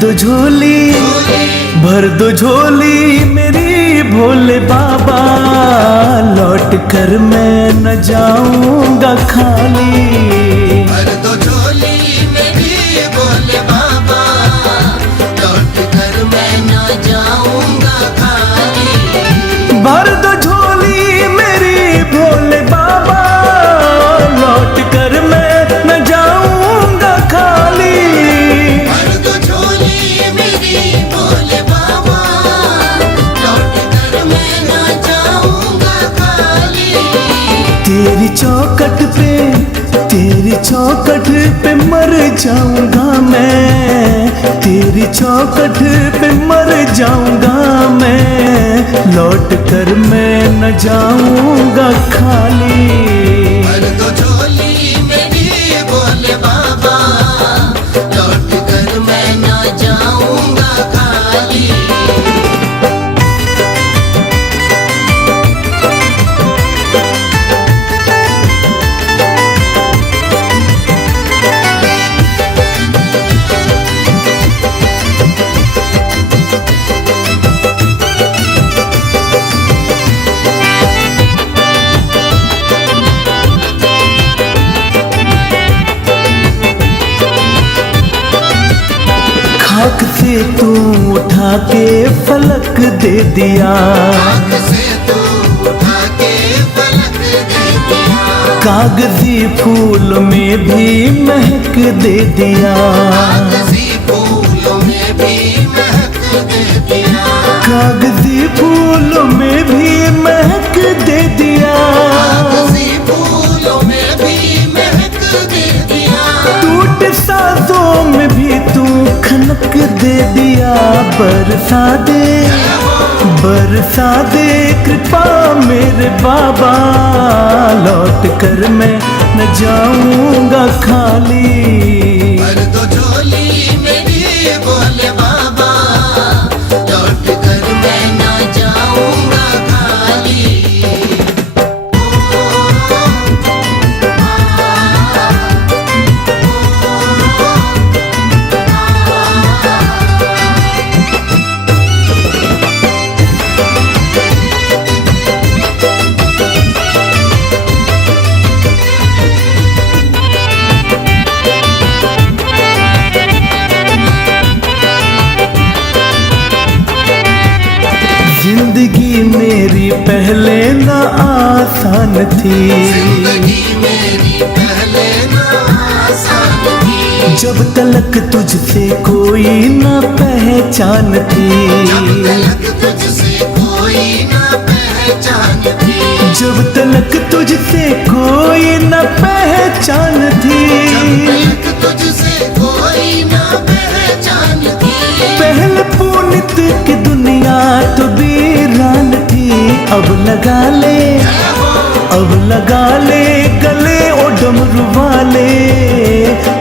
दो झोली, भर दो झोली मेरी भोले बाबा, लौट कर मैं न जाऊंगा खाली। भर दो झोली मेरी भोले बाबा, लौट कर मैं न जाऊंगा खाली। भर दो झोली मेरी भोले बाबा, लौट कर मैं न जाऊंगा खाली। भर दो झोली मेरी भोले बाबा, लौट कर मैं न जाऊंगा खाली। तेरी चौखट पे मर जाऊंगा मैं, तेरी चौखट पे मर जाऊंगा मैं, लौट कर मैं न जाऊंगा खाली। भर दो झोली मेरी भोले बाबा, लौट कर मैं न जाऊंगा खाली। खाक से तू उठा के फलक दे दिया, खाक से तू उठा के फलक दे दिया। कागजी फूल में भी महक दे दिया, कागजी फूलों में भी महक दे दिया। कागजी फूल में भी महक दे दिया। कागजी फूलों में भी महक दे दिया। टूट सांसों में भी तू खनक दे दिया। बरसा दे कृपा मेरे बाबा, लौट कर मैं न जाऊंगा खाली। भर दो झोली मेरी भोले बाबा, लौट कर मैं न जाऊंगा खाली। जिंदगी मेरी पहले ना आसान थी, जिंदगी मेरी पहले ना आसान थी। जब तलक तुझसे कोई ना पहचान थी। जब तलक तुझसे कोई ना पहचान थी। जब तलक तुझसे कोई न पहचान थी। जब तलक तुझसे कोई ना पहचान थी। पहले पुनित की दुनिया तो वीरान थी। अब लगा ले गले ओ डमरू वाले,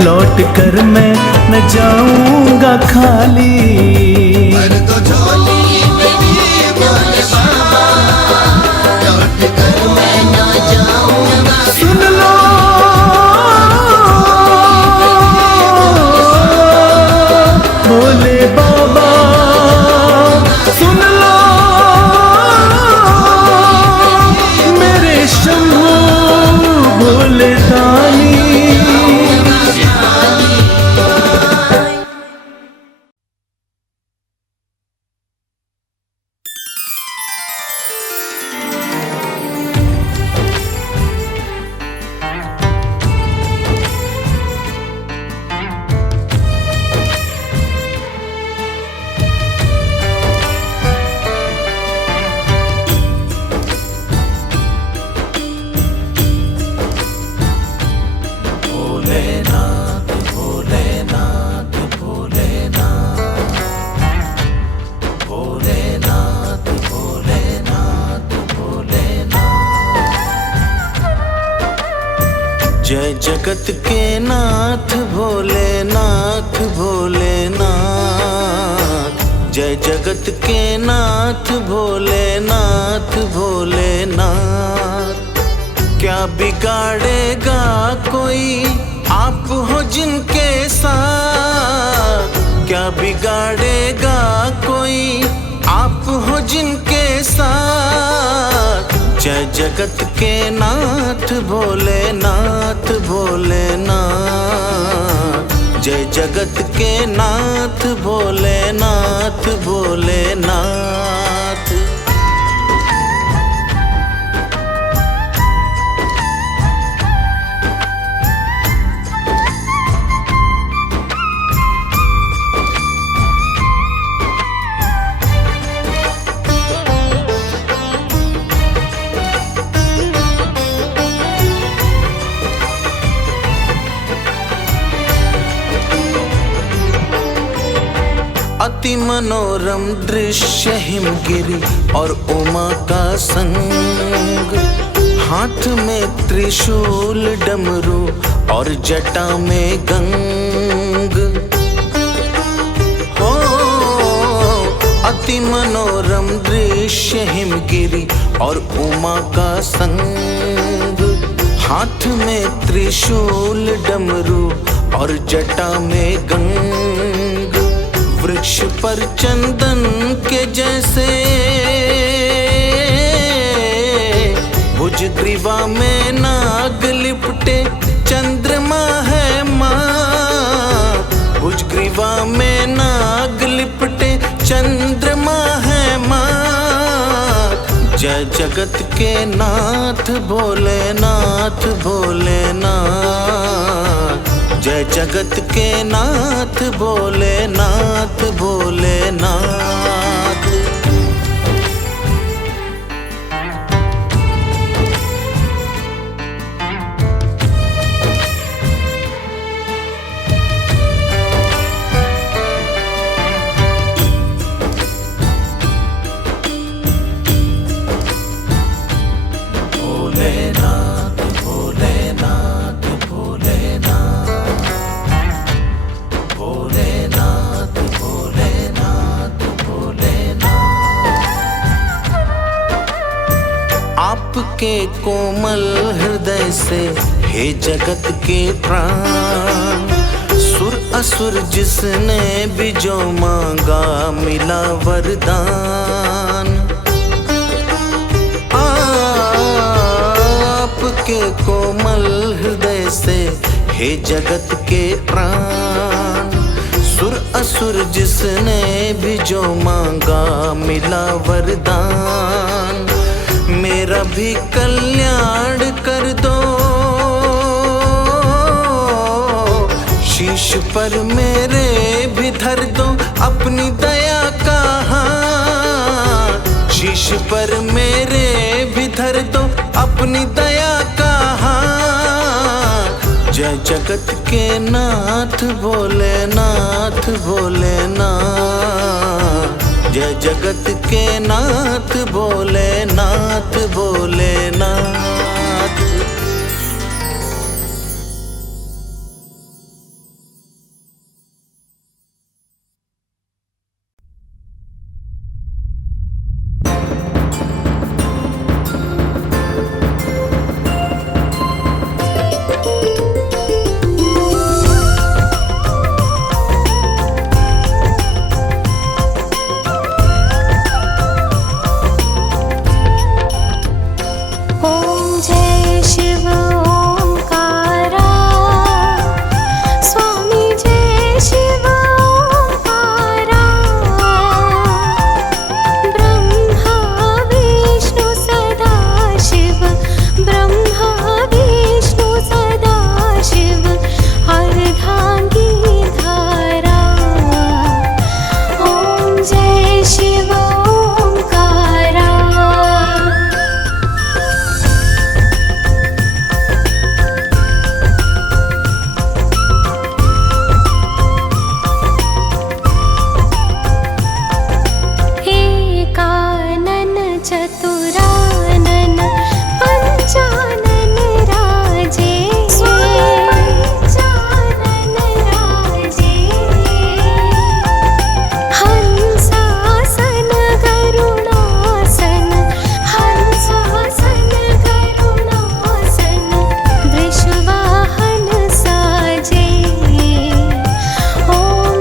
लौट कर मैं न जाऊंगा खाली। भर दो झोली मेरी भोले बाबा, लौट कर मैं न जाऊंगा। सुन लो भोले बाबा, सुन लो मेरे शंभू भोले दानी। जय जगत के नाथ भोलेनाथ भोलेनाथ, जय जगत के नाथ भोलेनाथ भोलेनाथ। क्या बिगाड़ेगा कोई आप हो जिनके साथ, क्या बिगाड़ेगा कोई आप हो जिनके साथ। जय जगत के नाथ भोलेनाथ भोलेनाथ, जय जगत के नाथ भोलेनाथ भोलेनाथ। अति मनोरम दृश्य हिमगिरी और उमा का संग, हाथ में त्रिशूल डमरू और जटा में गंग। हो अति मनोरम दृश्य हिमगिरी और उमा का संग, हाथ में त्रिशूल डमरू और जटा में गंग। वृक्ष पर चंदन के जैसे भुजग्रीवा में नाग लिपटे चंद्रमा है माँ। भुजग्रीवा में नाग लिपटे चंद्रमा है माँ। जय जगत के नाथ भोलेनाथ भोलेनाथ, जय जगत के नाथ भोलेनाथ भोलेनाथ। भोलेनाथ भोलेनाथ भोलेनाथ, भोलेनाथ भोलेनाथ भोलेनाथ। आपके कोमल हृदय से हे जगत के प्राण, सुर असुर जिसने भी जो मांगा मिला वरदान। आपके कोमल हृदय से हे जगत के प्राण, सुर असुर जिसने भी जो मांगा मिला वरदान। मेरा भी कल्याण कर दो, शीश पर मेरे भी धर दो अपनी दया का हाथ। शीश पर मेरे भी धर दो अपनी दया का हाथ। जय जगत के नाथ भोलेनाथ भोलेनाथ, जय जगत के नाथ भोलेनाथ भोलेनाथ।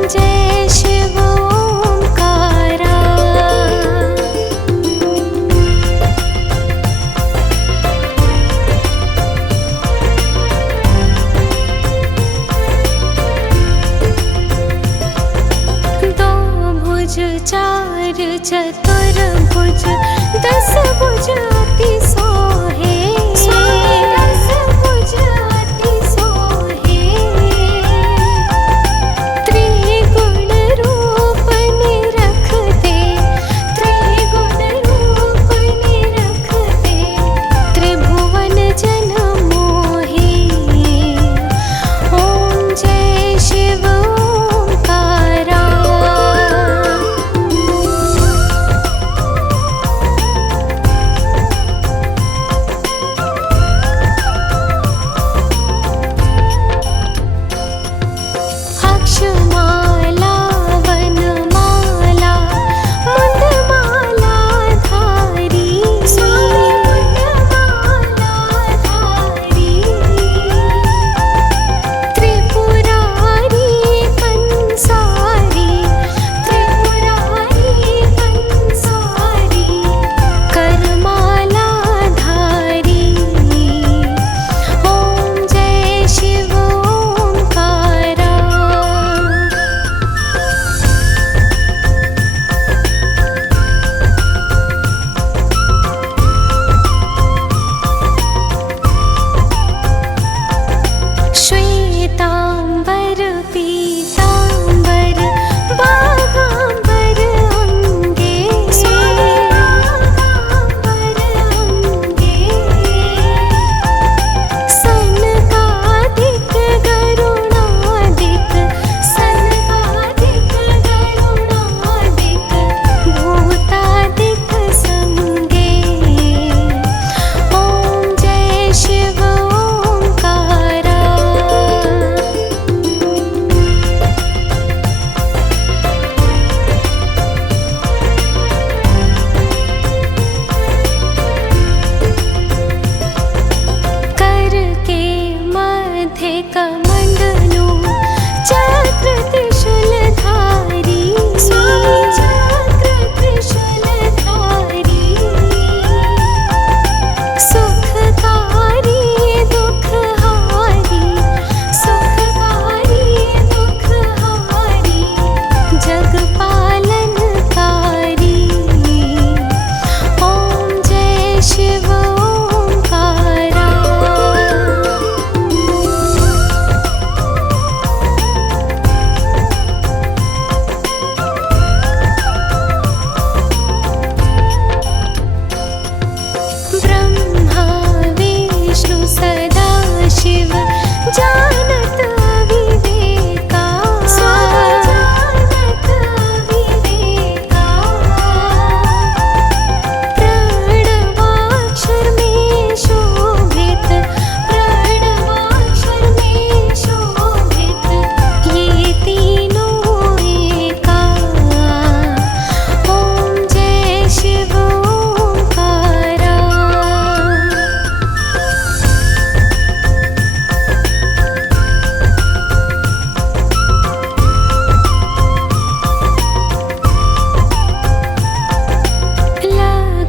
जय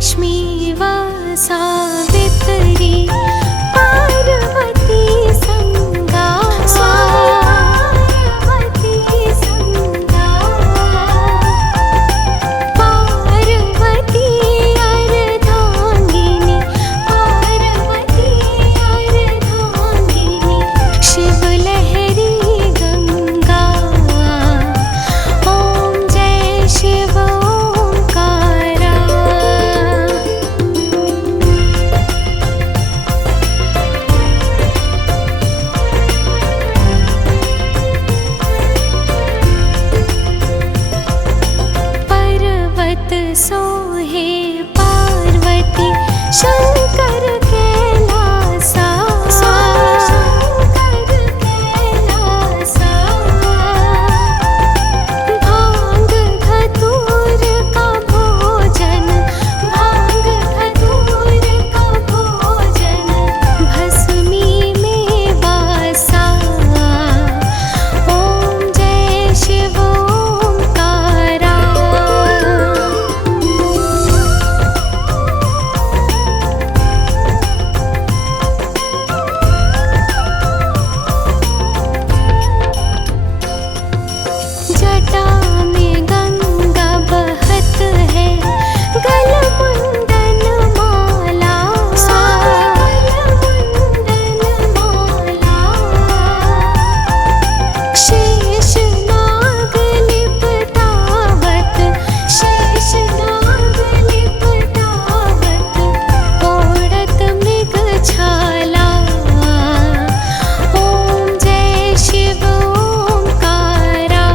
लक्ष्मी व सावित्री पार्वती संगा पार्वती संगा पार्वती अर्धांगिनी पार्वती अर्धांगिनी शिव लहरी गंगा ओम जय शिव ओंकारा। पर्वत सोहे पार्वती शंकर कैलासा शंकर कैलासा भांग धतूर का भोजन भांग धतूर का भोजन भस्मी में वासा ओम जय शिव ओंकारा। जटा में गंगा बहत है गल मुंडन माला मुंडन माला शेष नाग लिपटावत शेष नाग लिपटावत ओढ़त मृग छाला ओम जय शिव ओंकारा।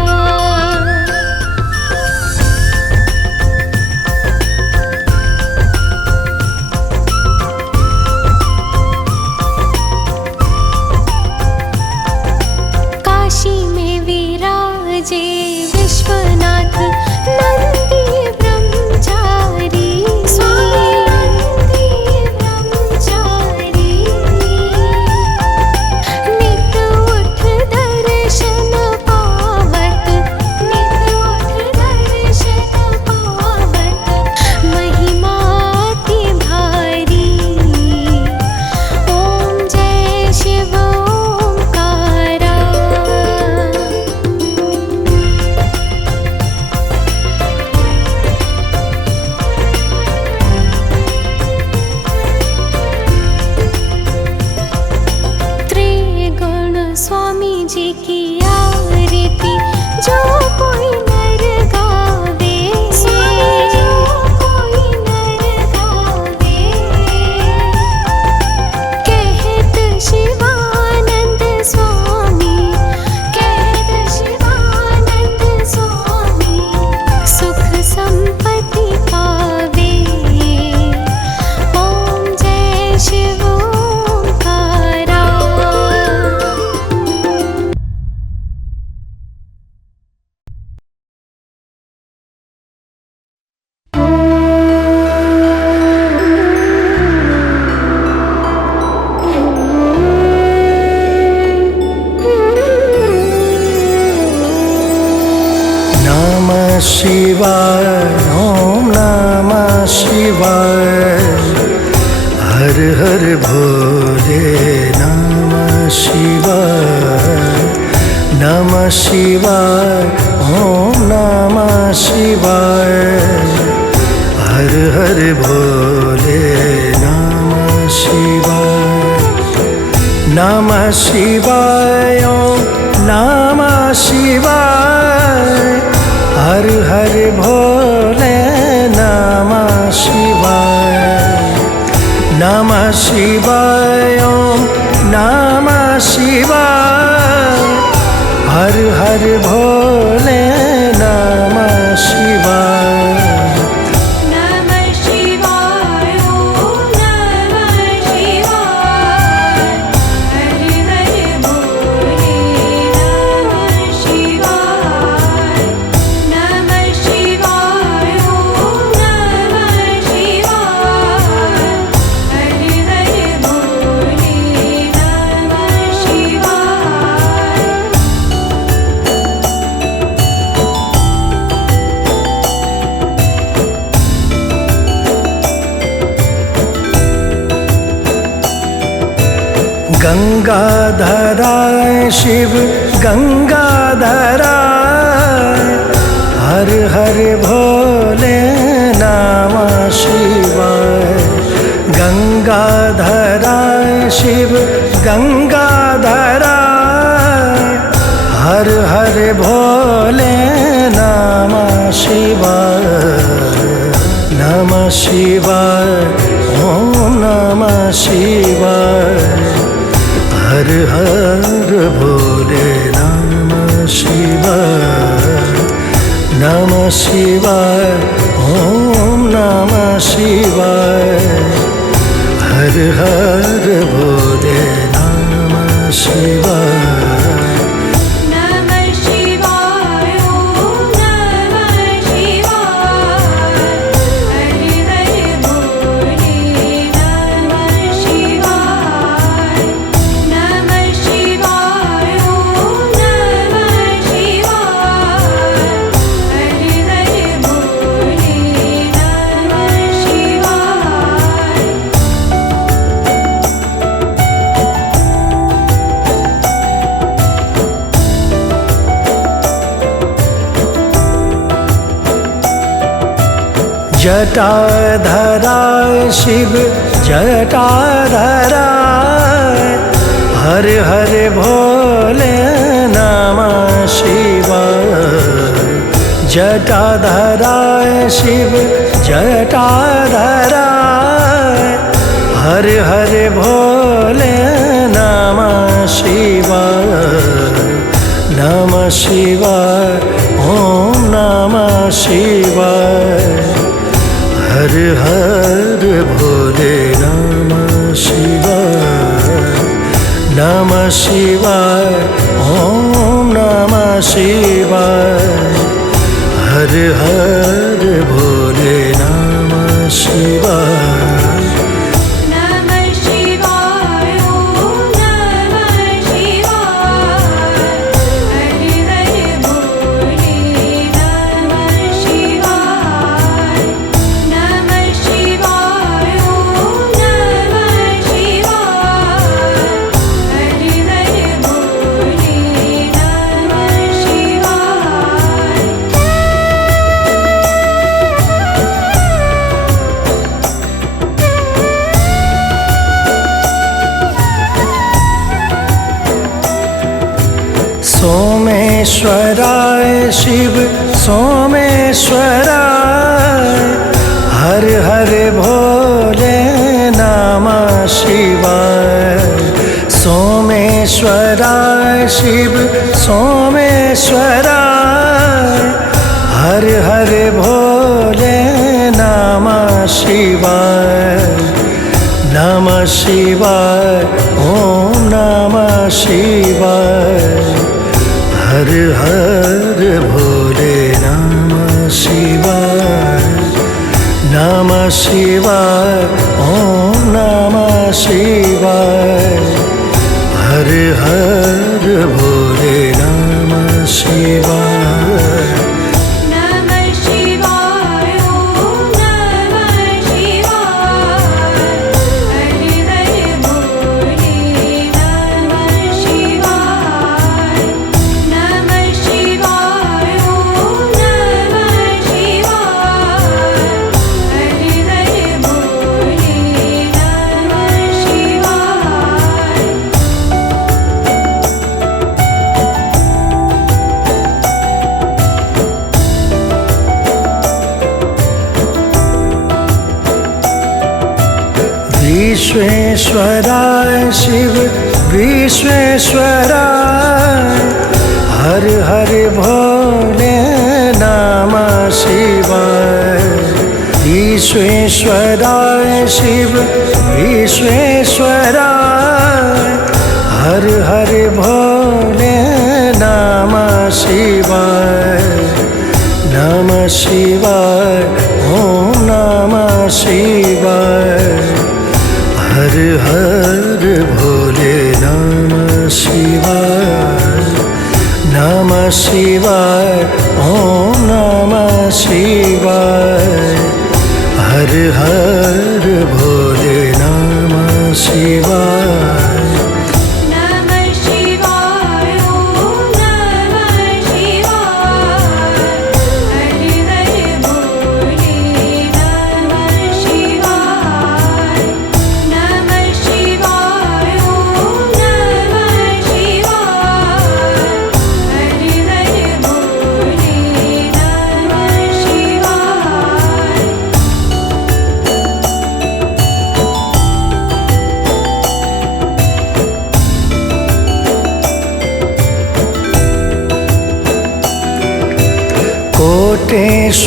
काशी में विराजे विश्वनाथ नंदी ब्रह्मचारी नंदी ब्रह्मचारी नित उठ दर्शन पावत नित उठ दर्शन पावत महिमा अति भारी ओम जय शिव ओंकारा। त्रिगुण स्वामी जी की आरती जो कोई नर गावे जो कोई नर गावे कहत शिवानंद स्वामी कहत शिवानंद स्वामी सुख संपत्ति पावे ओम जय शिव ओंकारा। नमः शिवाय ओम नमः शिवाय हर हर भोले नमः शिवाय ओम नमः शिवाय हर हर भोले नमः शिवाय ओम नमः शिवाय हर हर भोले नमः शिवाय ओम नमः शिवाय हर हर भोले नमः शिवाय। नमः शिवाय ओम नमः शिवाय हर हर भोले नमः शिवाय। नमः शिवाय ओम नमः शिवाय हर हर भोले नमः शिवाय। गंगाधराय शिव गंगाधराय, हर हर भोले नमः शिवाय। गंगाधराय शिव गंगाधराय, हर हर भोले नमः शिवाय। नमः शिवाय ओम नमः शिवाय, हर हर भोले नमः शिवाय। नमः शिवाय ओम नमः शिवाय, हर हर भोले नमः शिवाय। नमः शिवाय ओम नमः शिवाय, हर हर भोले नमः शिवाय। नमः शिवाय ओम नमः शिवाय, हर हर भोले नमः शिवाय। जटाधराय शिव जटाधराय, हर हर भोले नमः शिवाय। जटाधराय शिव जटाधराय, हर हर भोले नमः शिवाय। नमः शिवाय ओम नमः शिवाय, हर हर भोले नमः शिवाय। नमः शिवाय ओम नमः शिवाय, हर हर भोले नमः शिवाय। नमः शिवाय ओम नमः शिवाय, हर हर भोले नमः शिवाय। नमः शिवाय ओम नमः शिवाय, हर हर भोले नमः शिवाय। सोमेश्वराय शिव सोमेश्वराय, हर हर भोले नमः शिवाय। सोमेश्वराय शिव सोमेश्वराय, हर हर भोले नमः शिवाय। नमः शिवाय ओम नमः शिवाय, हर हर भोले नमः शिवाय। नमः शिवाय ओम नमः शिवाय, हर हर भोले नमः शिवाय। नमः शिवाय ओम नमः शिवाय, हर हर भोले नमः शिवाय। नमः शिवाय ओम नमः शिवाय, हर हर भोले नमः शिवाय। विश्वेश्वराय शिव विश्वेश्वराय, हर हर भोले नमः शिवाय। विश्वेश्वराय शिव विश्वेश्वराय, हर हर भोले नमः शिवाय। नमः शिवाय ओम नमः शिवाय, हर हर भोले नमः शिवाय। नमः शिवाय ओम नमः शिवाय, हर हर भोले नमः शिवाय।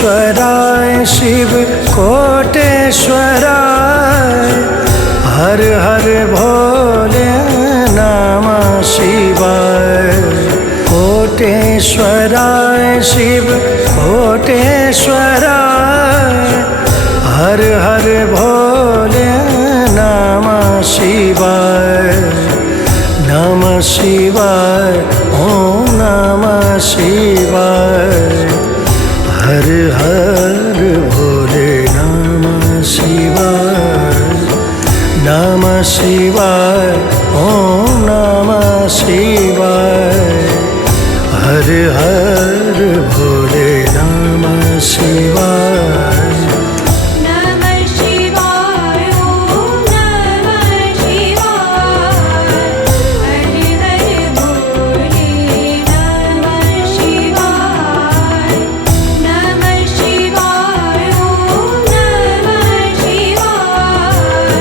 कोटेश्वराय शिव कोटेश्वराय हर हर भोले नमः शिवाय कोटेश्वराय शिव कोटेश्वराय हर हर भोले नमः शिवाय नमः शिवाय ओम नमः शिवाय हर हर भोले नमः शिवाय नमः शिवाय ओम नमः शिवाय हर हर भोले नमः शिवाय नमः शिवाय ओम नमः शिवाय हर हर भोले नमः शिवाय नमः शिवाय ओम नमः शिवाय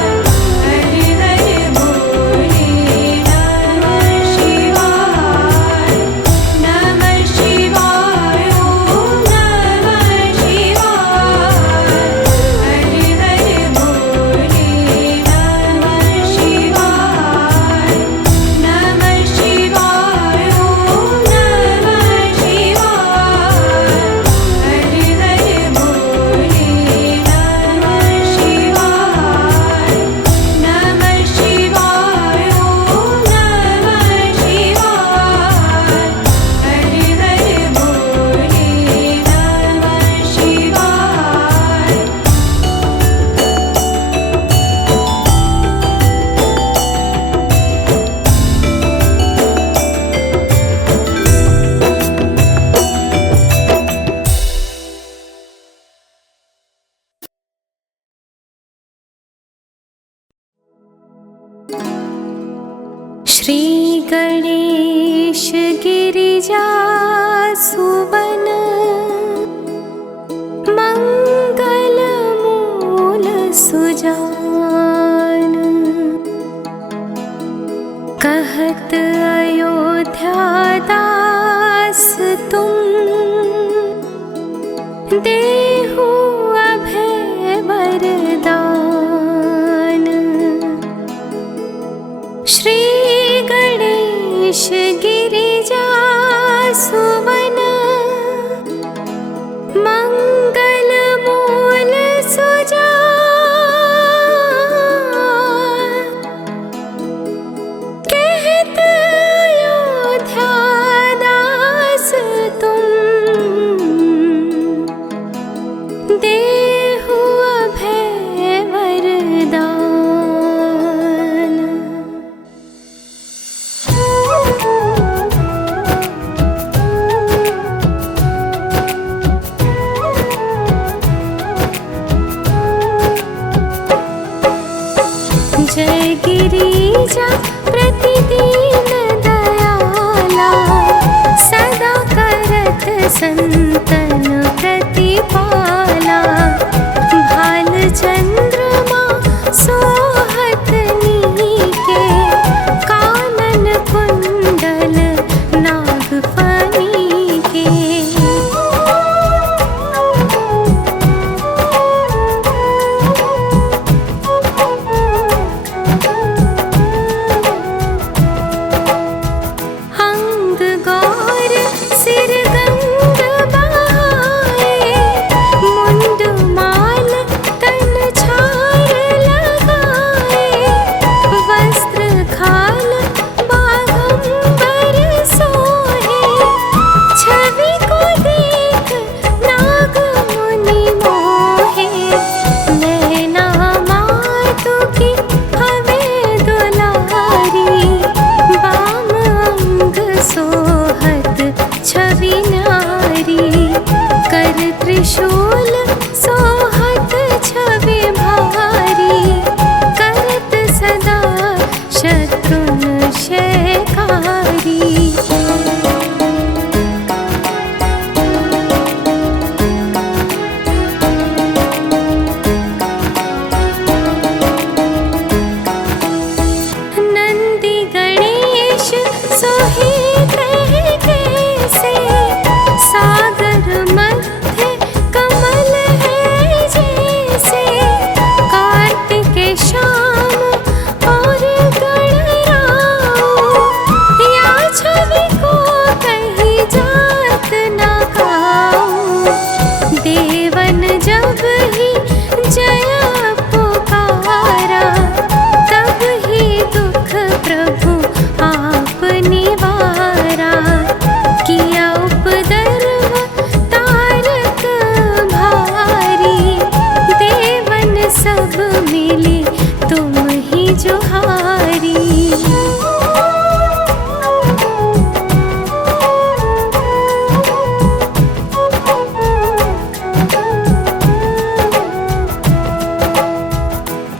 हर हर भोले नमः शिवाय नमः शिवाय ओम नमः शिवाय हर हर भोले नमः शिवाय नमः शिवाय ओम नमः शिवाय हर हर भोले नमः शिवाय नमः शिवाय ओम नमः शिवाय हर हर भोले नमः शिवाय श्री गणेश गिरिजा सुवन मंगल मूल सुजान कहत अयोध्या दास तुम देहु अभय वरदान श्री गणेश गिरिजा सुवन मंगल मूल सुजान कहत अयोध्या दास तुम देहु अभय वरदान जय गिरिजा प्रतिदीन दयाला सदा करत संतन प्रतिपाला भाल चंद्रमा सोहत नीके कानन कुंडल नागफनी के अंग गौर सिर गंग मिली तुम ही जोहारी।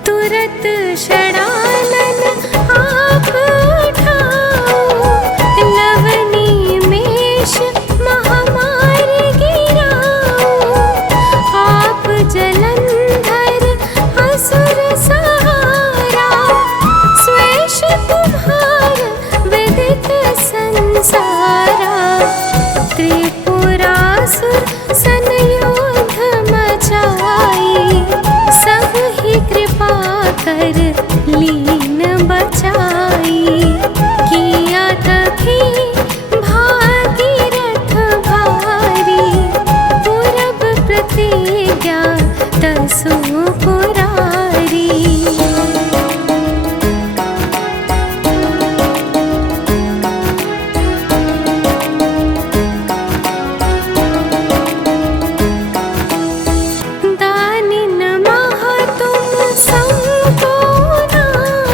तुरत षडानन आप उठाओ, लवनी मेष महामारी गिराओ। आप जलंधर असुर सहारा, स्वेश तुम्हार विदित संसारा। त्रिपुरासुर संयुद्ध मचाई, सब ही कृपा कर लीन बचाई। किया तभी भागीरथ भारी, पूरब प्रतिज्ञा तसु पुरारी। दानिन महा तुम सबको नाथ,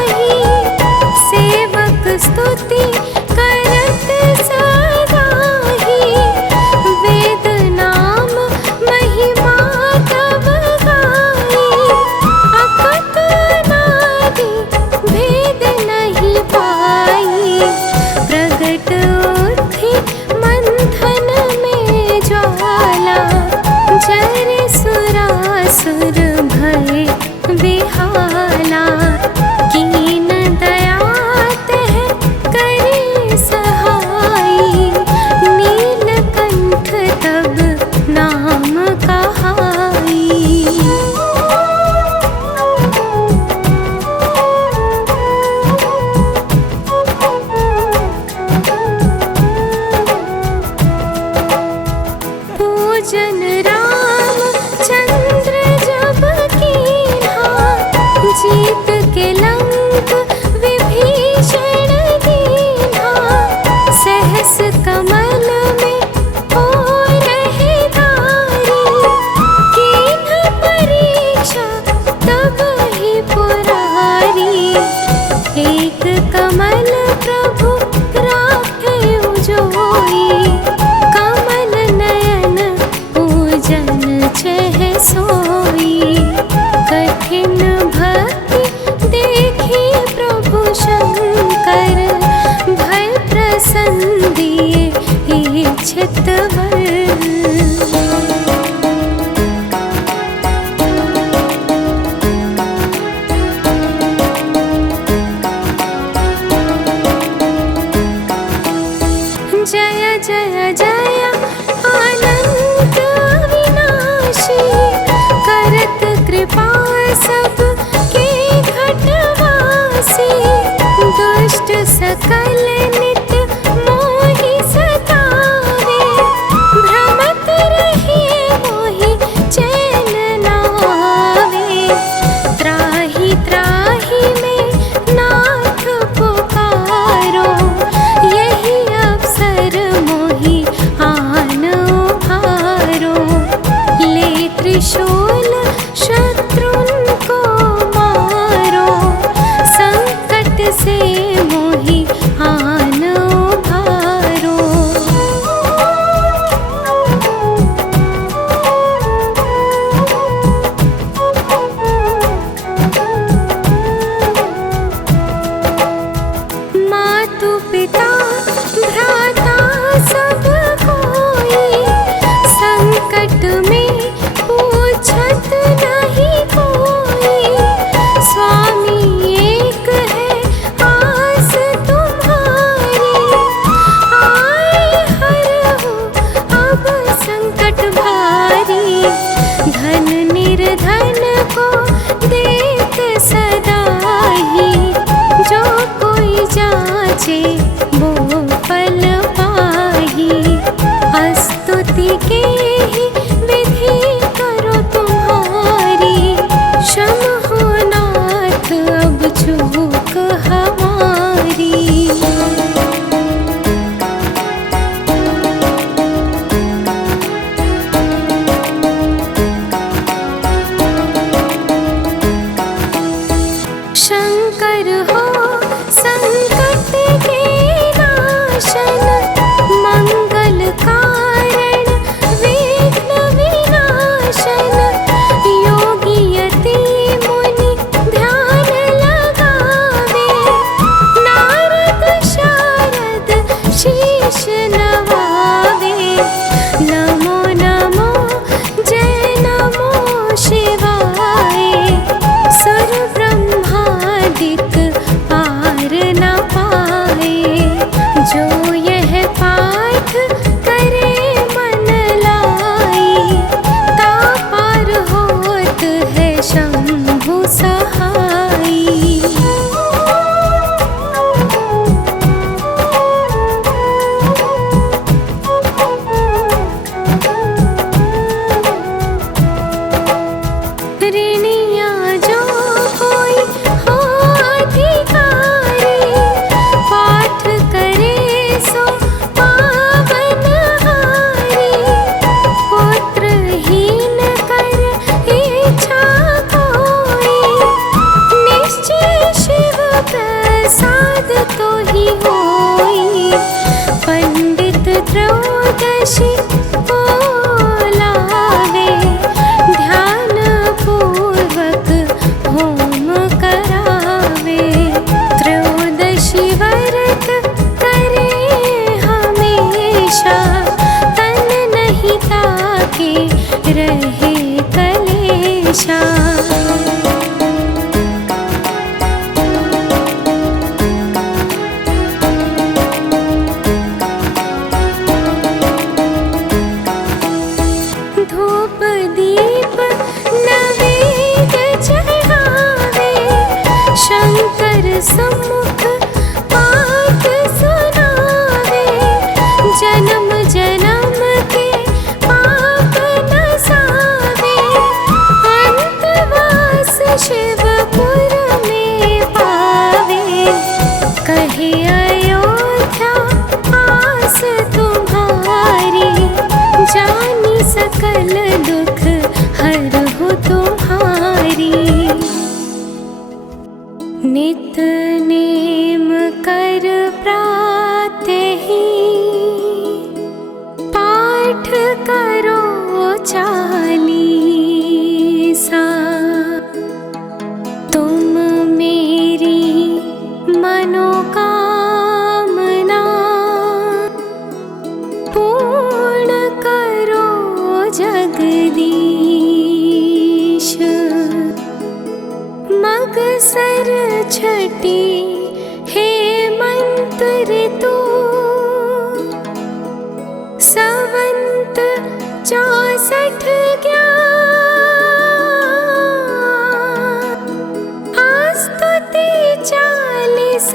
सम्मुख बात सुनावे, जन्म जन्म के पाप नसावे, अंतवास शिवपुर में पावे। कहे अयोध्या आस तुम्हारी, जानी सकल दुख हरहु तुम्हारी। नित नेम कर प्रातहि, पाठ करो चालीसा। तुम मेरी मनोकामना, पूर्ण करो जगदीश। मगसर छठी हेमंत ऋतु, संवत 64 स्तुति 40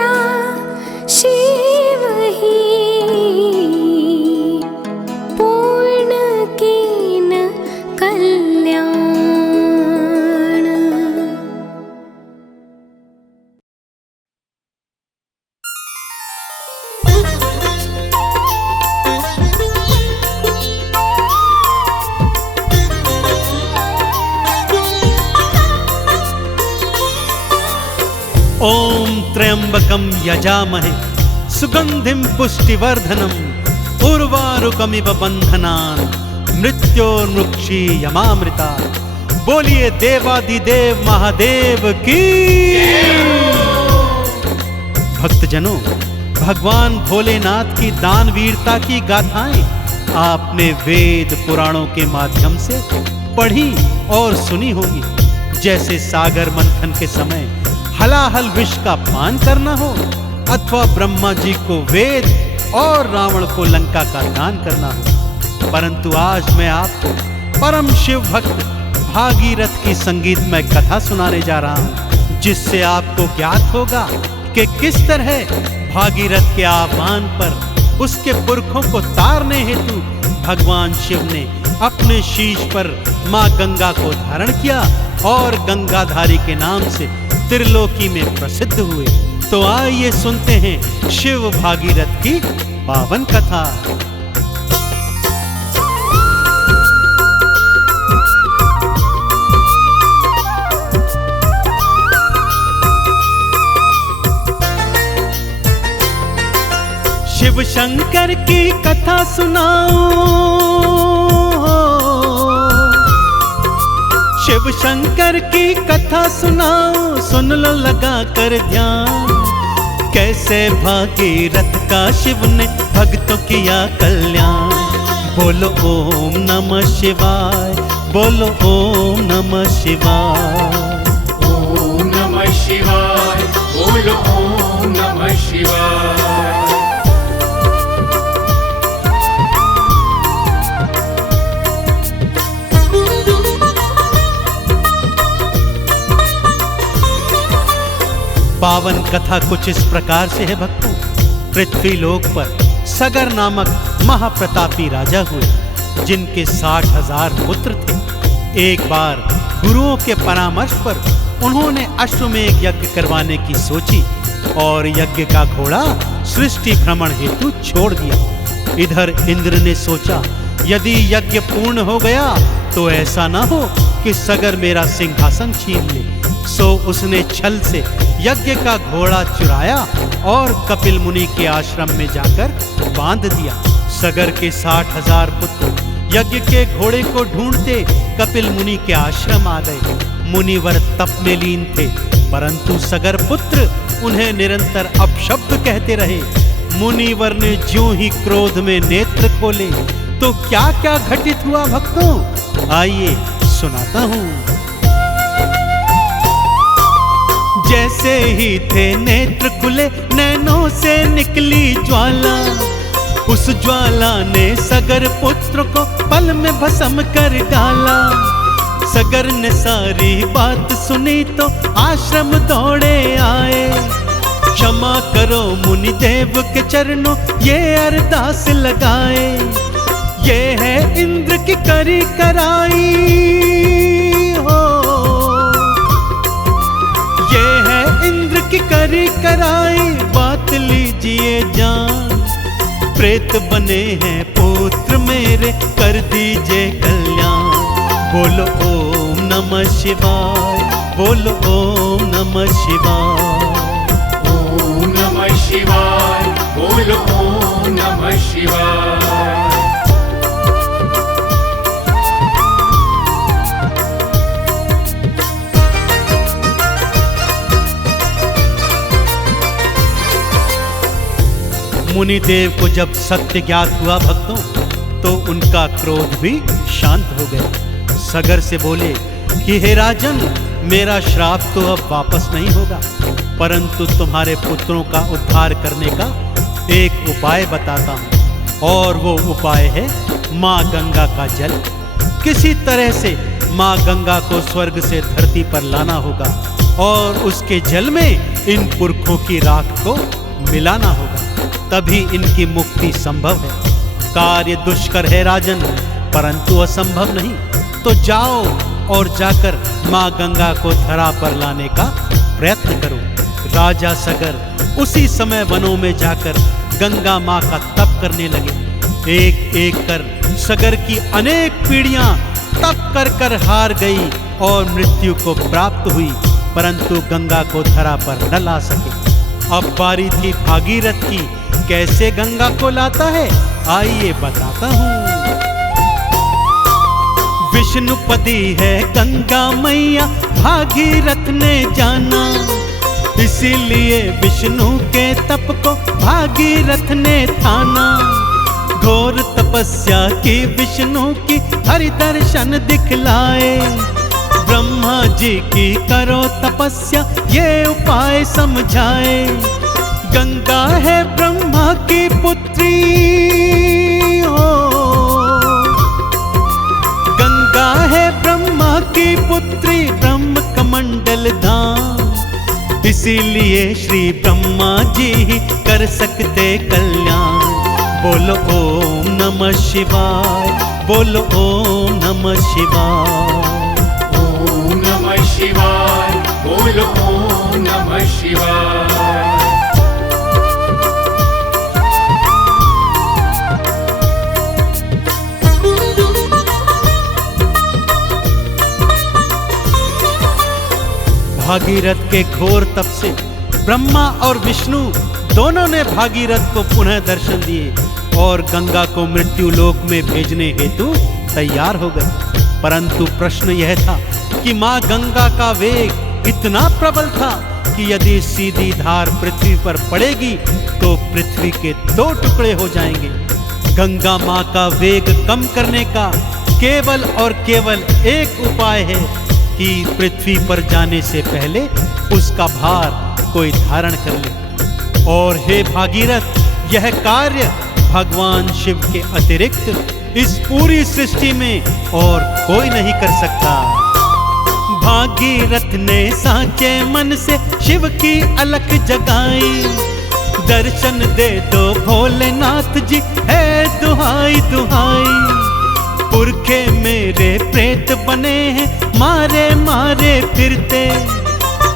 शिव ही, पूर्ण कीन कल्याण। ओम त्र्यंबकं यजामहे सुगंधिं पुष्टिवर्धनम् उर्वारुकमिव बंधनान् मृत्योर्मुक्षीयमामृता। बोलिए देवादिदेव महादेव की। भक्तजनों, भगवान भोलेनाथ की दानवीरता की गाथाएं आपने वेद पुराणों के माध्यम से पढ़ी और सुनी होंगी। जैसे सागर मंथन के समय हलाहल विष का पान करना हो, अथवा ब्रह्मा जी को वेद और रावण को लंका का दान करना हो। परंतु आज मैं आपको परम शिव भक्त भागीरथ की संगीतमय कथा सुनाने जा रहा हूं, जिससे आपको ज्ञात होगा कि किस तरह भागीरथ के आह्वान पर उसके पुरखों को तारने हेतु भगवान शिव ने अपने शीश पर मां गंगा को धारण किया और गंगाधारी के नाम से त्रिलोकी में प्रसिद्ध हुए। तो आइए सुनते हैं शिव भागीरथ की पावन कथा। शिव शंकर की कथा सुनाओ, शिव शंकर की कथा सुनाओ, सुन लो लगा कर ध्यान। कैसे भागीरथ का शिव ने भक्तों किया कल्याण। बोलो ओम नमः शिवाय, बोलो ओम नमः शिवाय। ओम नमः शिवाय, बोलो ओम नमः शिवाय। पावन कथा कुछ इस प्रकार से है भक्तों। पृथ्वी लोक पर सगर नामक महाप्रतापी राजा हुए, जिनके 60,000 पुत्र थे। एक बार गुरुओं के परामर्श पर उन्होंने अश्वमेध यज्ञ करवाने की सोची और यज्ञ का घोड़ा सृष्टि भ्रमण हेतु छोड़ दिया। इधर इंद्र ने सोचा, यदि यज्ञ पूर्ण हो गया तो ऐसा ना हो कि सगर मेरा सिंहासन छीन ले। सो उसने छल से यज्ञ का घोड़ा चुराया और कपिल मुनि के आश्रम में जाकर बांध दिया। सगर के 60,000 पुत्र यज्ञ के घोड़े को ढूंढते कपिल मुनि के आश्रम आ गए। मुनिवर तप में लीन थे, परंतु सगर पुत्र उन्हें निरंतर अपशब्द कहते रहे। मुनिवर ने ज्यों ही क्रोध में नेत्र खोले तो क्या क्या घटित हुआ भक्तों, आइए सुनाता हूँ। जैसे ही थे नेत्र खुले, नैनों से निकली ज्वाला। उस ज्वाला ने सगर पुत्र को पल में भस्म कर डाला। सगर ने सारी बात सुनी तो आश्रम दौड़े आए। क्षमा करो मुनि देव के चरणों ये अरदास लगाए। ये है इंद्र की करी कराई हो, ये है इंद्र की करी कराई, बात लीजिए जान। प्रेत बने हैं पुत्र मेरे, कर दीजिए कल्याण। बोलो ओम नमः शिवाय, बोलो ओम नमः शिवाय। ओम नमः शिवाय, बोलो ओम नमः शिवाय। मुनिदेव को जब सत्य ज्ञात हुआ भक्तों, तो उनका क्रोध भी शांत हो गया। सगर से बोले कि हे राजन, मेरा श्राप तो अब वापस नहीं होगा, परंतु तुम्हारे पुत्रों का उद्धार करने का एक उपाय बताता हूँ। और वो उपाय है माँ गंगा का जल। किसी तरह से माँ गंगा को स्वर्ग से धरती पर लाना होगा और उसके जल में इन पुरखों की राख को मिलाना होगा, तभी इनकी मुक्ति संभव है। कार्य दुष्कर है राजन, परंतु असंभव नहीं। तो जाओ और जाकर माँ गंगा को धरा पर लाने का प्रयत्न करो। राजा सगर उसी समय वनों में जाकर गंगा माँ का तप करने लगे। एक एक कर सगर की अनेक पीढ़ियां तप कर कर हार गई और मृत्यु को प्राप्त हुई, परंतु गंगा को धरा पर न ला सके। अब बारी थी भागीरथ की, कैसे गंगा को लाता है आइए बताता हूँ। विष्णुपदी है गंगा मैया, भागीरथ ने जाना, इसीलिए विष्णु के तप को भागीरथ ने ठाना। घोर तपस्या की विष्णु की हरि दर्शन दिखलाए। ब्रह्मा जी की करो तपस्या ये उपाय समझाए। गंगा है ब्रह्मा की पुत्री हो, गंगा है ब्रह्मा की पुत्री, ब्रह्म कमंडल धाम। इसीलिए श्री ब्रह्मा जी ही कर सकते कल्याण। बोलो ओम नमः शिवाय, बोलो ओम नमः शिवाय। ओम नमः शिवाय, बोलो ओम नमः शिवाय। भागीरथ के घोर तप से ब्रह्मा और विष्णु दोनों ने भागीरथ को पुनः दर्शन दिए और गंगा को मृत्यु लोक में भेजने हेतु तैयार हो गए। परंतु प्रश्न यह था कि माँ गंगा का वेग इतना प्रबल था कि यदि सीधी धार पृथ्वी पर पड़ेगी तो पृथ्वी के 2 टुकड़े हो जाएंगे। गंगा माँ का वेग कम करने का केवल और केवल एक उपाय है कि पृथ्वी पर जाने से पहले उसका भार कोई धारण कर ले। और हे भागीरथ, यह कार्य भगवान शिव के अतिरिक्त इस पूरी सृष्टि में और कोई नहीं कर सकता। भागीरथ ने साचे मन से शिव की अलख जगाई। दर्शन दे दो भोलेनाथ जी, है दुहाई दुहाई। पुरखे मेरे प्रेत बने हैं, मारे मारे फिरते।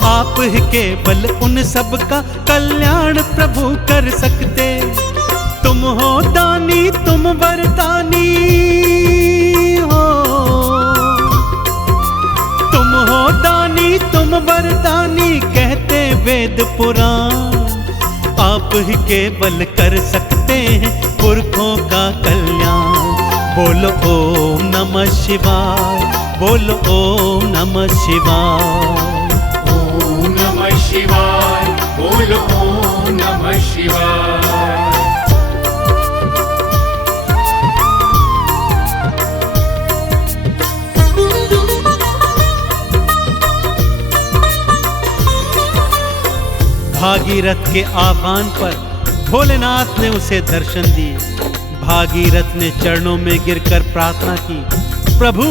आप ही केवल उन सब का कल्याण प्रभु कर सकते। तुम हो दानी, तुम वरदानी हो। तुम हो दानी, तुम वरदानी, कहते वेद पुराण। आप ही केवल कर सकते हैं पुरखों का कल्याण। बोलो ओम नमः शिवाय, बोलो ओम नमः शिवाय। ओम नमः शिवाय, बोलो ओम नमः शिवाय। भागीरथ के आह्वान पर भोलेनाथ ने उसे दर्शन दिए। भागीरथ ने चरणों में गिरकर प्रार्थना की, प्रभु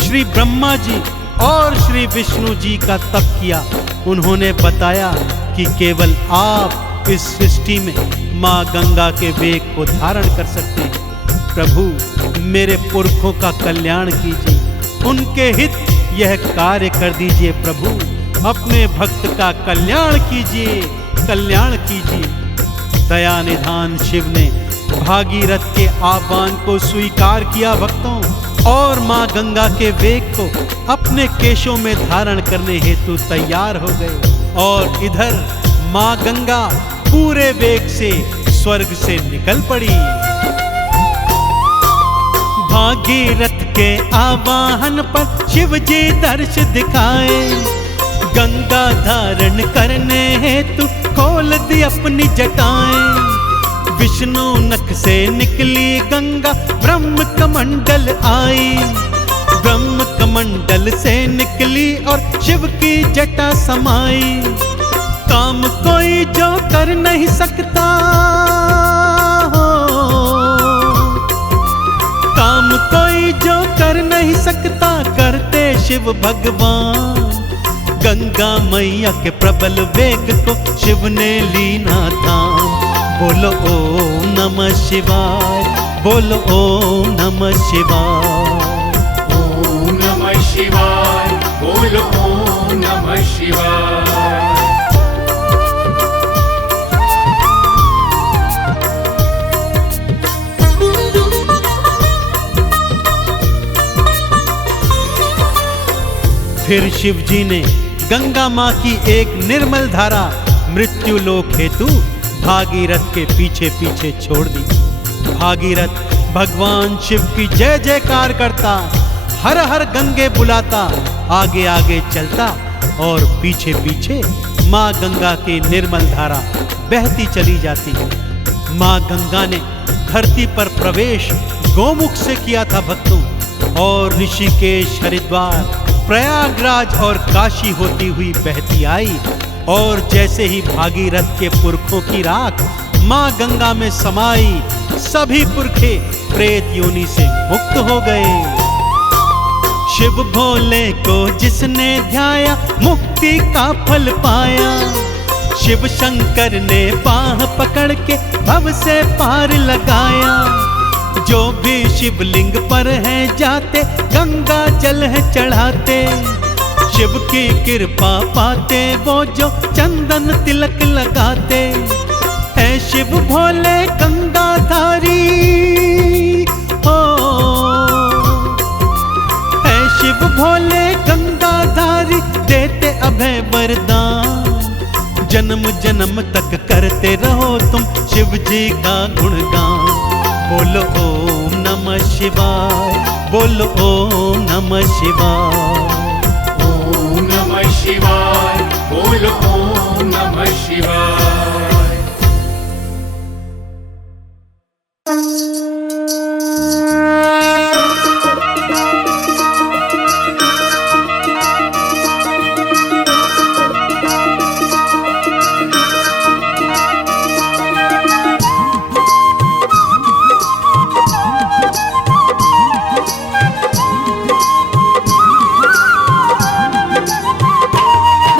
श्री ब्रह्मा जी और श्री विष्णु जी का तप किया। उन्होंने बताया कि केवल आप इस सृष्टि में माँ गंगा के वेग को धारण कर सकते हैं। प्रभु, मेरे पुरखों का कल्याण कीजिए, उनके हित यह कार्य कर दीजिए। प्रभु, अपने भक्त का कल्याण कीजिए, कल्याण कीजिए। दया निधान शिव ने भागीरथ के आह्वान को स्वीकार किया भक्तों, और माँ गंगा के वेग को अपने केशों में धारण करने हेतु तैयार हो गए। और इधर माँ गंगा पूरे वेग से स्वर्ग से निकल पड़ी। भागीरथ के आवाहन पर शिव जी दर्श दिखाए, गंगा धारण करने हेतु खोल दी अपनी जटाएं। विष्णु नख से निकली गंगा ब्रह्म कमंडल आई, ब्रह्म कमंडल से निकली और शिव की जटा समाई। काम कोई जो कर नहीं सकता हो, काम कोई जो कर नहीं सकता, करते शिव भगवान। गंगा मैया के प्रबल वेग को शिव ने लीना थाम। बोलो ओम नमः शिवाय, बोलो ओम नमः शिवाय। ओम नमः शिवाय, बोलो ओम नमः शिवाय। फिर शिव जी ने गंगा माँ की एक निर्मल धारा मृत्यु लोक हेतु भागीरथ के पीछे पीछे छोड़ दी। भागीरथ भगवान शिव की जय जयकार करता, हर हर गंगे बुलाता, आगे आगे चलता और पीछे पीछे माँ गंगा की निर्मल धारा बहती चली जाती। माँ गंगा ने धरती पर प्रवेश गोमुख से किया था भक्तों, और ऋषिकेश, हरिद्वार, प्रयागराज और काशी होती हुई बहती आई। और जैसे ही भागीरथ के पुरखों की राख माँ गंगा में समाई, सभी पुरखे प्रेत योनि से मुक्त हो गए। शिव भोले को जिसने ध्याया, मुक्ति का फल पाया। शिव शंकर ने बाह पकड़ के भव से पार लगाया। जो भी शिवलिंग पर हैं जाते, गंगा जल है चढ़ाते। शिव की कृपा पाते वो जो चंदन तिलक लगाते। है शिव भोले गंगाधारी, हो है शिव भोले गंगाधारी, देते अभय वरदान। जन्म जन्म तक करते रहो तुम शिव जी का गुणगान। बोलो ओम नमः शिवाय, बोलो ओम नमः शिवाय। ओम नमः शिवाय, बोलो ओम नमः शिवाय।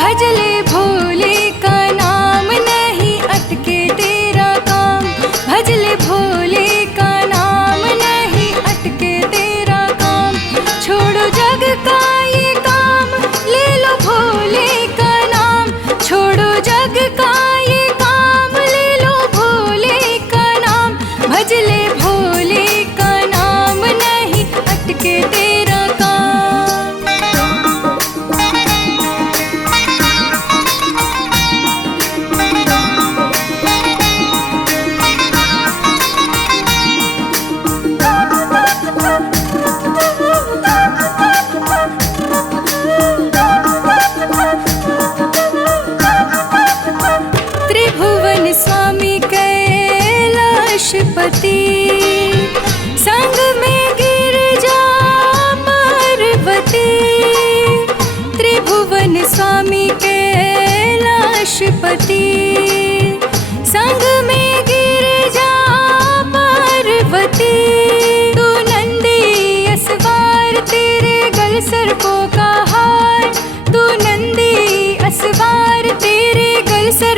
भजले भोले का नाम नहीं अटके तेरा काम। भजले भोले का नाम नहीं अटके तेरा काम। छोड़ो जग का ये काम, ले लो भोले का नाम। छोड़ो जग का ये काम, ले लो भोले का नाम। भजले भोले का नाम नहीं अटके तेरा काम। त्रिभुवन स्वामी कैलाशपति, संग में गिरिजा पार्वती। त्रिभुवन स्वामी कैलाशपति, संग में गिरिजा पार्वती। तू नंदी असवार, तेरे गल सर्पों का हार। तू नंदी असवार, तेरे गल सर्पों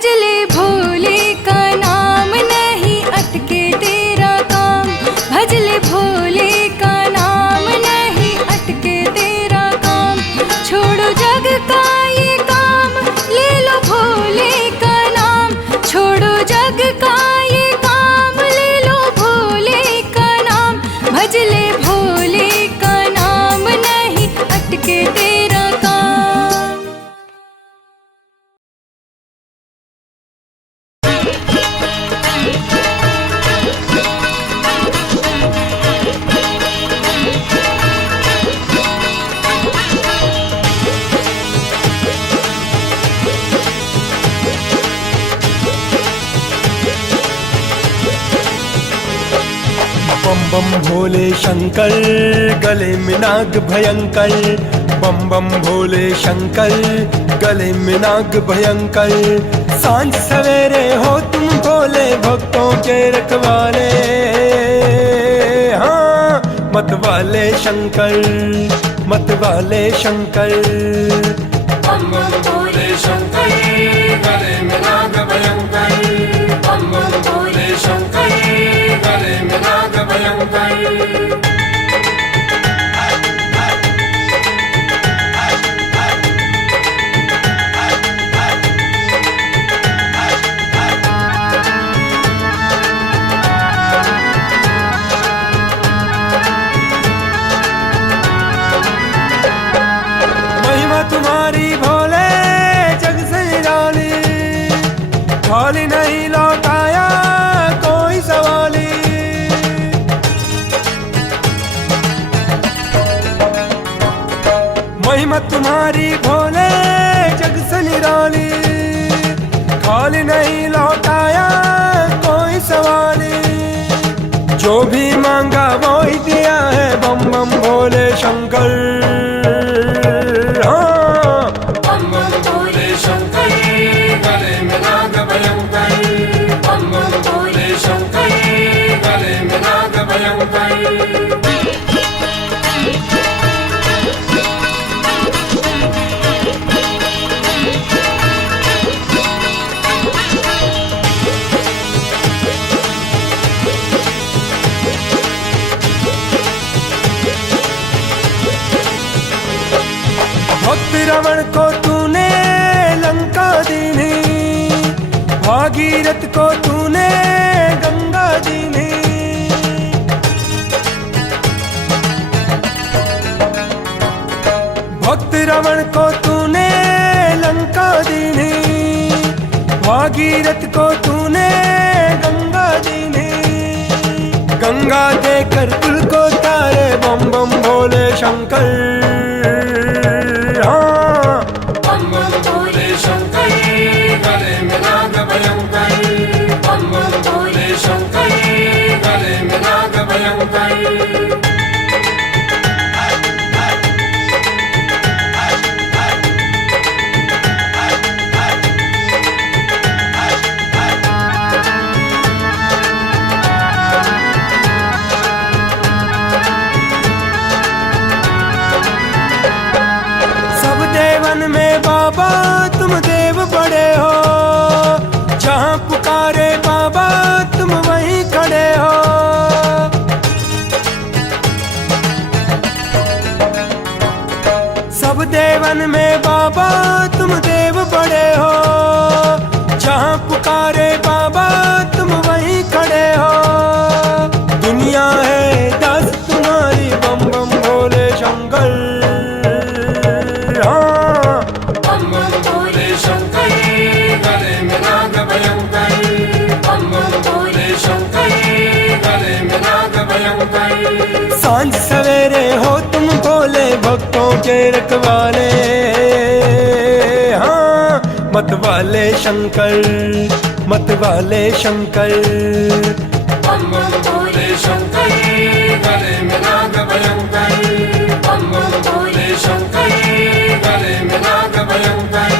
भजले भोले का नाम नहीं अटके तेरा काम। भजले भोले का नाम नहीं अटके तेरा काम। छोड़ो जग का ये काम, ले लो भोले का नाम। छोड़ो जग का ये काम, ले लो भोले का नाम। भजले भोले का नाम नहीं अटके तेरा काम। बम बम भोले शंकर गले में नाग भयंकर। बम बम भोले शंकर गले में नाग भयंकर। सांझ सवेरे हो तुम भोले भक्तों के रखवाले। हाँ मत वाले शंकर, मत वाले शंकर। बम बम भोले शंकर गले में नाग भयंकर। बम बम भोले शंकर गले में नाग भयंकर। महिमा तुम्हारी भोले जग से निराली। खाली नहीं लौटाया कोई सवाली। महिमा तुम्हारी भोले जग से निराली। खाली नहीं लौटाया कोई सवाली। जो भी मांगा वो ही दिया है बम बम भोले शंकर। हाँ बम बम भोले शंकर गले में नाग भयंकर। बम बम भोले शंकर गले में नाग भयंकर। भक्त रावण को तूने लंका दीनी। भागीरथ को तूने गंगा दीनी। भक्त रावण को तूने लंका दीनी। भागीरथ को तूने गंगा दीनी। गंगा देकर कुल को तारे बम बम भोले शंकर। हाँ बम बम भोले शंकर गले में नाग भयंकर। बम बम भोले शंकर गले में नाग भयंकर। सब देवन में बाबा तुम देव बड़े हो। जहाँ पुकारे बाबा तुम वहीं खड़े हो। सब देवन में बाबा तुम देव बड़े हो। जहाँ पुकारे बाबा तुम वहीं खड़े हो। दुनिया है दास तुम्हारी बम बम भोले शंकर। हाँ बम बम भोले शंकर गले में नाग भयंकर। बम बम भोले शंकर गले में नाग भयंकर। सांझ सवेरे हो तुम भोले भक्तों के रखवाले। हाँ मत वाले शंकर, मत वाले शंकर। बम बम भोले शंकर गले में नाग भयंकर। बम बम भोले शंकर गले में नाग भयंकर।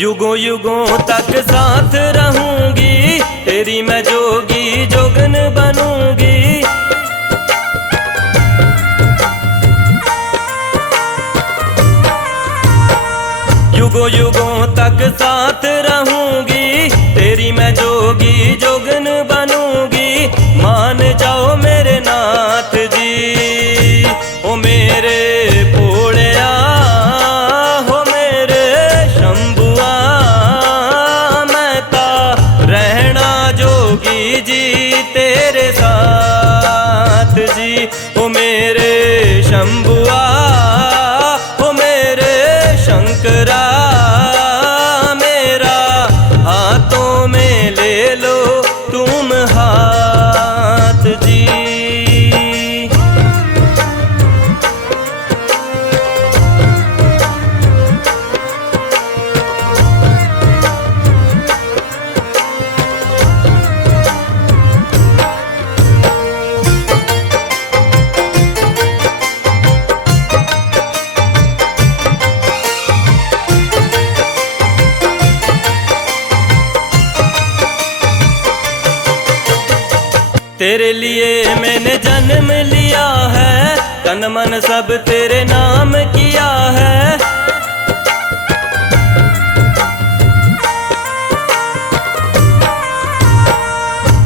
युगों युगों तक साथ रहूंगी, तेरी मैं जोगी जोगन बनूंगी। युगों युगों तक साथ रहूंगी, तेरी मैं जोगी जोगन बनूंगी। मान जाओ मेरे नाथ जी, ओ मेरे भोलिया, हो मेरे शंभुआ। मैं ता रहना जोगी जी तेरे साथ जी, ओ मेरे शंभुआ, हो मेरे शंकरा। मेरा हाथों में ले लो तुम हाथ जी। तेरे लिए मैंने जन्म लिया है, तन मन सब तेरे नाम किया है।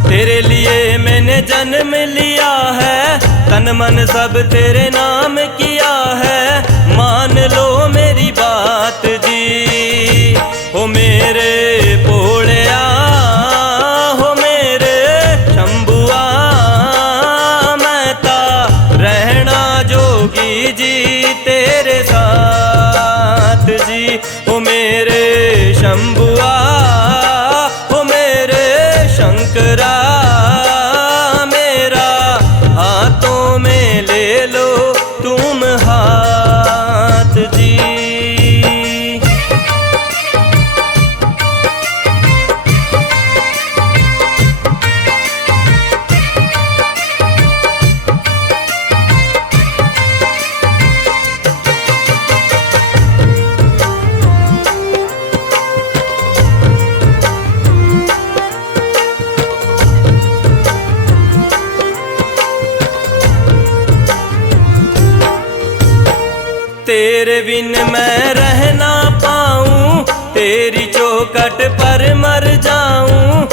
तेरे लिए मैंने जन्म लिया है, तन मन सब तेरे नाम किया है। मान लो मेरी बात जी, हो मेरे भोलिया, हो मेरे शंभुआ। मैं ता रहना जोगी जी तेरे साथ जी, हो मेरे शंभुआ, हो मेरे शंकरा। मेरा हाथों में ले लो तुम हाथ जी। तेरे बिन मैं रह ना पाऊं, तेरी चौखट पर मर जाऊं।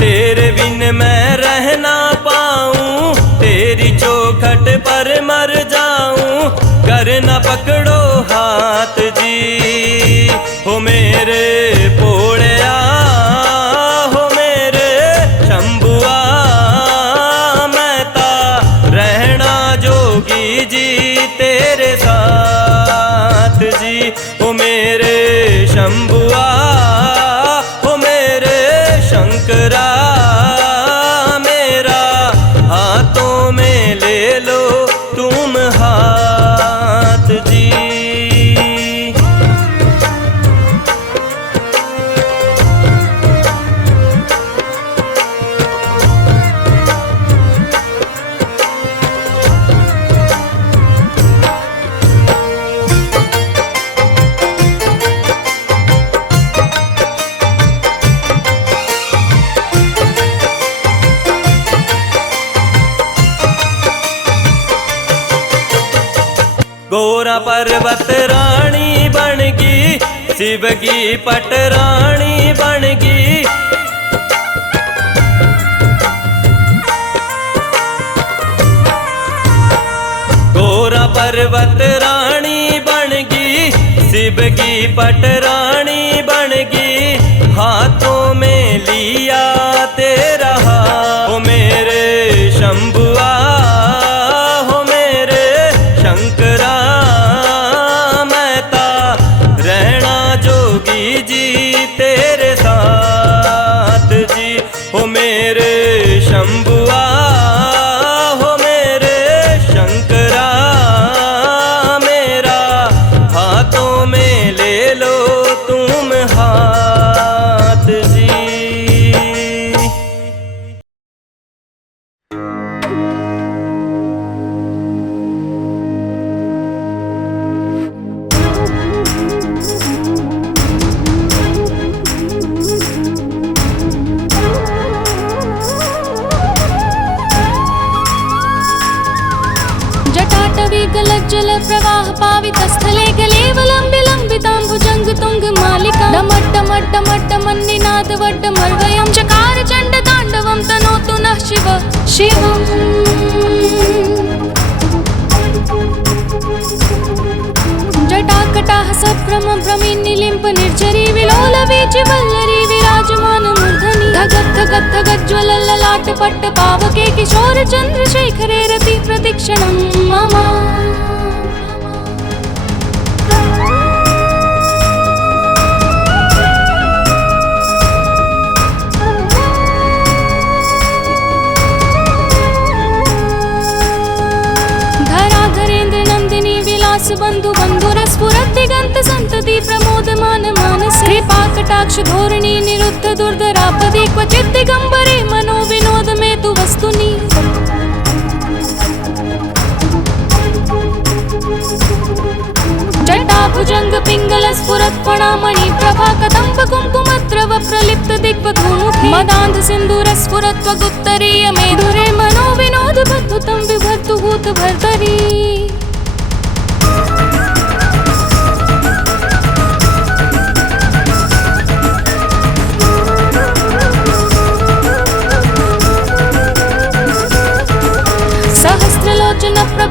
तेरे बिन मैं रह ना पाऊं, तेरी चौखट पर मर जाऊं। कर ना पकड़ो हाथ जी, हो मेरे भोलिया, हो मेरे शंभुआ। मैं ता रहना जोगी जी तेरे साथ जी, हो मेरे शंभुआ, हो मेरे शंकरा। मेरा हाथों में ले लो तुम हाथ जी। गोरा पर्वत रानी बनगी, शिव की पटरानी बनगी। गोरा पर्वत रानी बनगी, शिव की पटरानी बनगी। हाथों में लिया तेरा, हो मेरे शंभुआ, हो मेरे शंकरा। मैं ता रहना जोगी जी तेरे साथ जी, हो मेरे शंभुआ, हो मेरे शंकरा। मेरा हाथों में ले लो तुम हाथ जी। प्रज्वल प्रवाह पावितस्थले कलेवलम्बि लम्बिताम्बुजङ्ग तुङ्ग मालिका डमड्डमड्डमड्डमन्निनाद वड्डमर्वयं चकार चण्ड ताण्डवं तनोतु नः शिव शिवम् जटाकटाः सभ्रम भ्रमिन्निलिम्प निर्झरी विलोल वीचि वल्लरी विराजमान मूर्धनि धगत् धगत् धगज्ज्वलल्ललाट पट्ट पावके किशोर चन्द्रशेखरे रति प्रतिक्षणं मम बंधु बंधुर स्फुरत् दिगंत संतति प्रमोदमान मानस कृपा कटाक्ष धोरणी निरुद्ध दुर्धरापदि क्वचित् दिगंबरे मनो विनोद में तु वस्तुनि जटा भुजंग पिंगल स्फुरत् फणामणि प्रभा कदंब कुंकुमद्रव प्रलिप्त दिग्वधूमुखी मदान्ध सिंदूर स्फुरत् त्वगुत्तरीय मेधुरे मनो विनोद बद्धुतं विभर्तु भूत भर्तरी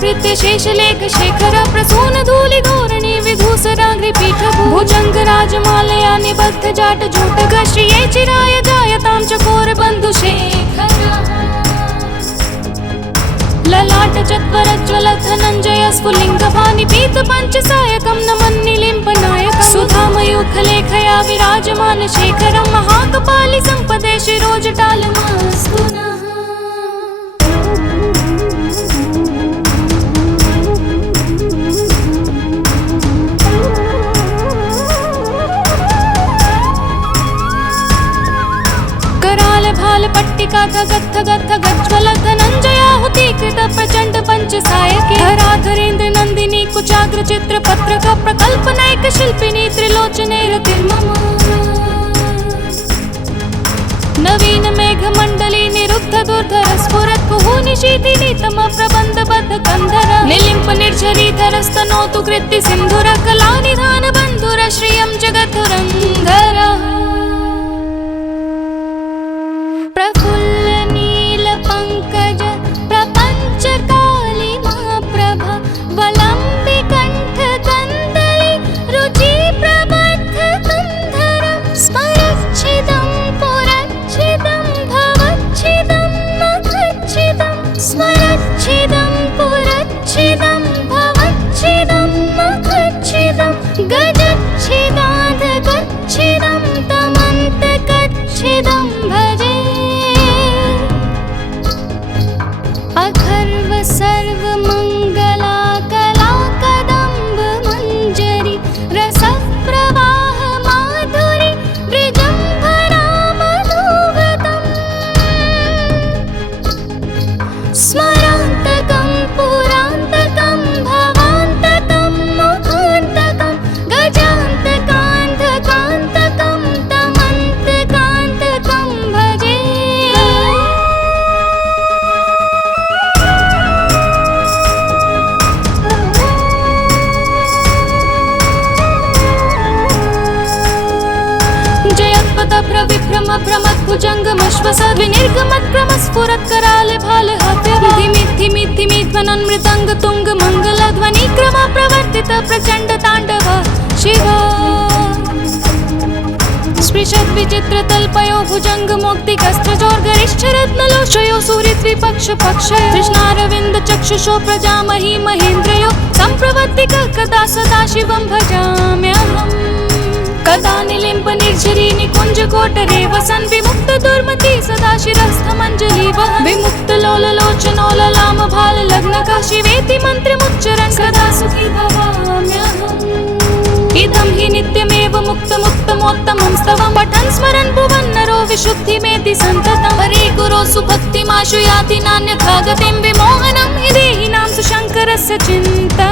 प्रभृत्य शेषलेख शेखर प्रसून धूलि धोरणी विधूसराग्रि पीठ भुजंग राजमालया निबद्ध जाट जूटग श्रिये चिराय जायतां चकोर बंधु शेखर ललाट चत्वरज्वल धनंजय स्फुलिंग भानि पीत पंच सायकं नमन्निलिम्प नायक सुधामयूख लेखया विराजमान शेखरं महाकपालि संपदे शिरोजटालमास्तु नः पट्टिका धगत् धगत् धगज्ज्वल धनंजयाहुति कृत प्रचंड पंच सायके धराधरेन्द्र नंदिनी कुचाग्र चित्र पत्रक प्रकल्पनैक शिल्पिनी त्रिलोचने रतिर्मम नवीन मेघ मंडली निरुद्ध दुर्धर स्फुरत् कुहूनि शीतिनी तम प्रबंध बद्ध कंधर निलिम्प निर्झरीधरस्तनोतु कृत्ति सिंधुर कलानिधान बंधुर श्रियं जगद्धुरंधर स्फुरत्कराल भाल धिमिद्धिमिद्धिमिध्वनन्मृदङ्ग तुङ्ग मंगल ध्वनि क्रम प्रवर्तित प्रचंड तांडव शिव स्पृशत् विचित्र तल्पयो भुजंग मोक्तिकस्त्रजोर्गरिष्ठ रत्नलोचयो सूरिद्विपक्ष पक्षयो कृष्णारविन्द चक्षुषो प्रजामहि महेन्द्रयो सम्प्रवर्तिक कदा सदा शिवं भजाम्यहम् कदा निलिम्प निर्झरी निकुंज कोटरे वसन विमुक्त दुर्मति सदा शिरस्थमंजलि वह विमुक्त लोल लोचनोललाम भाल लग्न का शिवेति मंत्रमुच्चरन् सदा सुखी भवाम्यहम् इदं हि नित्यमेव मुक्त मुक्तमोत्तमं स्तवं पठन् स्मरन् भुवन् नरो विशुद्धिमेति सन्ततं हरे गुरो सुभक्तिमाशु याति नान्यथा गतिं विमोहनं हि देहिनां सुशङ्करस्य चिन्ता